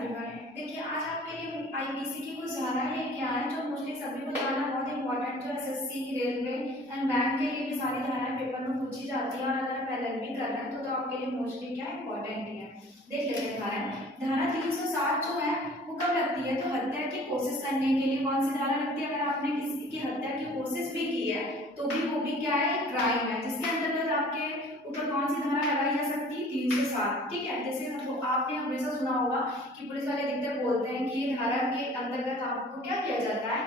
Everyone. देखिए आज आपके लिए आईपीसी की कुछ धाराएं लेके आए हैं जो मोस्टली सभी को जानना बहुत इंपॉर्टेंट, जो एसएससी, रेलवे एंड बैंक के लिए भी सारी धाराएं पेपर में पूछी जाती है। और अगर आप एलएलबी कर रहे हैं तो आपके लिए मोस्टली क्या इंपॉर्टेंट ही है। देख लेते हैं धारा 360 जो है वो कब लगती है, तो हत्या की कोशिश करने के लिए कौन सी धारा लगती है। अगर आपने किसी की हत्या की कोशिश भी की है तो भी वो भी क्या है, क्राइम है, जिसके अंतर्गत आपके ऊपर कौन सी धारा लगाई जा सकती है, 307। ठीक है, जैसे आपने हमेशा सुना होगा कि पुलिस वाले अधिकतर बोलते हैं कि ये धारा के अंतर्गत आपको क्या किया जाता है,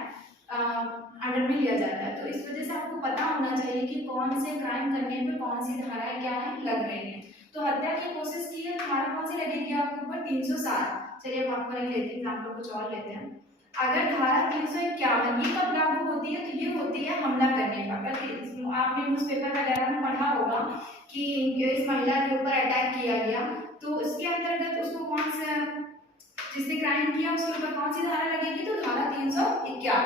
अंडर में लिया जाता है। तो इस वजह से आपको पता होना चाहिए कि कौन से क्राइम करने पे कौन सी धाराएं क्या है लग रही है। तो हत्या की कोशिश की है, धारा कौन सी लगेगी आपके ऊपर, 307। चलिए हम आपको नहीं लेते, एग्जाम्पल कुछ और लेते हैं। अगर धारा 351 ये कब लागू होती है, तो ये होती है हमला करने पर। अगर आपने न्यूज़पेपर वगैरह में पढ़ा होगा कि इस महिला के ऊपर अटैक किया गया, तो इसके अंतर्गत उसको कौन सा, जिसने क्राइम किया उसके ऊपर कौन सी धारा लगेगी, तो धारा 351।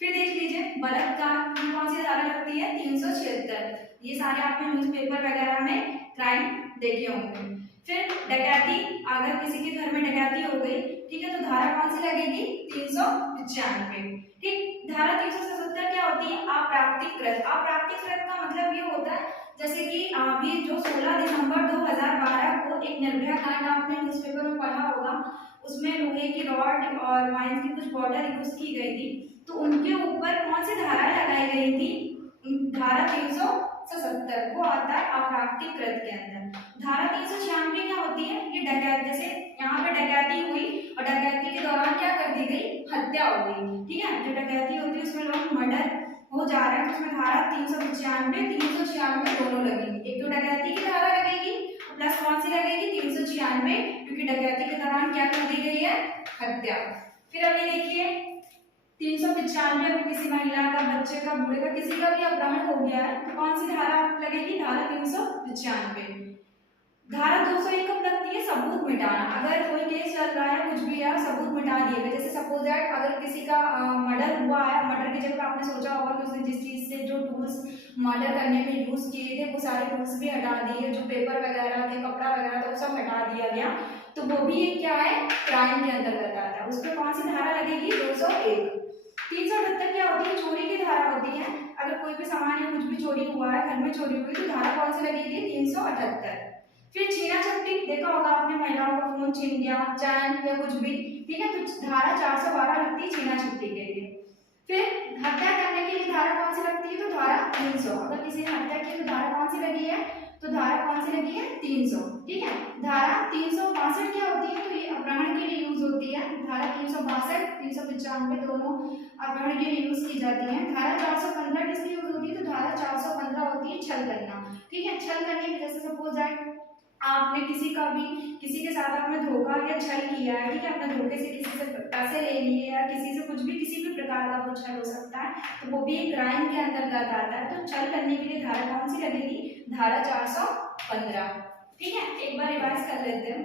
फिर देख लीजिए बलात्कार में कौन सी धारा लगती है, 376। ये सारे आपने न्यूज़पेपर वगैरह में क्राइम देखे होंगे। फिर डकैती, अगर किसी के घर में डकैती हो गई, ठीक है, तो धारा कौन सी लगेगी, 395। ठीक, धारा 377 क्या होती है, अप्राप्तिक कृत। अप्राप्तिक कृत का मतलब ये होता है जैसे कि अभी जो 16 दिसंबर 2012 को एक निर्भया कांड आपने न्यूज़पेपर में पढ़ा होगा, उसमें लोहे की रॉड और वाइन की कुछ बॉटल यूज की गई थी, तो उनके ऊपर कौन सी धारा लगाई गई थी, धारा 377 वो आता है अप्राप्तिक कृत के अंदर। धारा 396 क्या होती है, ये डकैत, जैसे यहाँ पे डकैती हुई और डकैती के दौरान क्या कर दी गई, हत्या हो गई। ठीक है, जो डकैती होती है उसमें लोग मर्डर हो जा रहा है, तो उसमें धारा 395 396 दोनों लगेगी। एक तो डकैती की धारा लगेगी प्लस कौन सी लगेगी, 396, क्योंकि डकैती के दौरान क्या कर दी गई है, हत्या। फिर अभी देखिए 395 में किसी महिला का, बच्चे का, बूढ़े का, किसी का भी अपहरण हो गया है, तो कौन सी धारा लगेगी, धारा 395। धारा 201 कब लगती है, सबूत मिटाना। अगर कोई केस चल रहा है, कुछ भी है, सबूत मिटा दिए गए, जैसे सपोज दैट अगर किसी का मर्डर हुआ है, मर्डर की जगह आपने सोचा होगा कि उसने जिस चीज से जो टूल्स मर्डर करने में यूज किए थे वो सारे टूल्स भी हटा दिए, जो पेपर वगैरह थे, कपड़ा वगैरह था, वो सब हटा दिया गया, तो वो भी एक क्या है, क्राइम के अंतर्गत आता है। उस पर कौन सी धारा लगेगी, 201। 378 क्या होती है, चोरी की धारा होती है। अगर कोई भी सामान या कुछ भी चोरी हुआ है, घर में चोरी हुई, तो धारा कौन सी लगेगी, 378। फिर छीना झपटी, देखा होगा आपने, महिलाओं का फोन छीन गया, चैन या कुछ भी, ठीक है, तो धारा 412 लगती है छीना झपटी के लिए। फिर हत्या करने के लिए धारा कौन सी लगती है, तो धारा 300। अगर किसी ने हत्या की तो धारा कौन सी लगी है, तो धारा कौन सी लगी है, 300। ठीक है, धारा 362 क्या होती है, तो ये अपहरण के लिए यूज होती है। धारा 362 395 दोनों अपहरण के लिए यूज की जाती है। धारा 415 किसकी यूज होती है, तो धारा 415 होती है छल करना। ठीक है, छल करने की, जैसे सपोज दैट आपने किसी के साथ आपने धोखा या छल किया है, ठीक है, आपने धोखे से किसी से पैसे ले लिए या किसी से कुछ भी, किसी भी प्रकार का कुछ छल हो सकता है, तो वो भी एक क्राइम के अंतर्गत आता है। तो छल करने के लिए धारा कौन सी लगेगी, धारा 415। ठीक है, एक बार रिवाइज कर लेते हैं।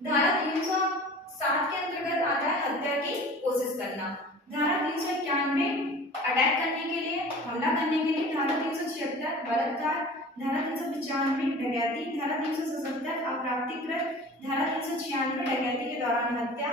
धारा 307 के अंतर्गत आता है हत्या की कोशिश करना। धारा 391 अटैक करने के लिए, हमला करने के लिए। धारा 376 बलात्कार। धारा 395 डकैती। धारा 377 अप्राप्तिक कृत। धारा 396 डकैती के दौरान हत्या।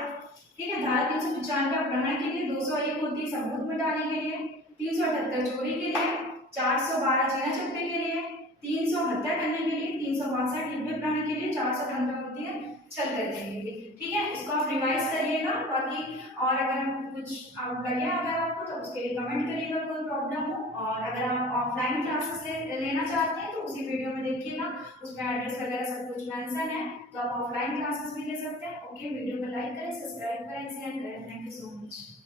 ठीक है, धारा 395 अपहरण के लिए, 201 होती है सबूत मिटाने के लिए, 378 चोरी के लिए, 412 छीना झपटी के लिए, 300 हत्या करने के लिए, 362 डिब्बे अपहरण के लिए, 415 होती है छल करने के लिए। ठीक है, इसको आप रिवाइज करिएगा। बाकी और अगर कुछ लगे अगर आपको, तो उसके लिए कमेंट करिएगा, कोई प्रॉब्लम हो। और अगर आप ऑफलाइन क्लासेस लेना चाहते हैं तो उसी वीडियो में देखिएगा, उसमें एड्रेस वगैरह सब कुछ मेंशन है, तो आप ऑफलाइन क्लासेस भी ले सकते हैं। ओके, वीडियो को लाइक करें, सब्सक्राइब करें, शेयर करें। Thank you so much.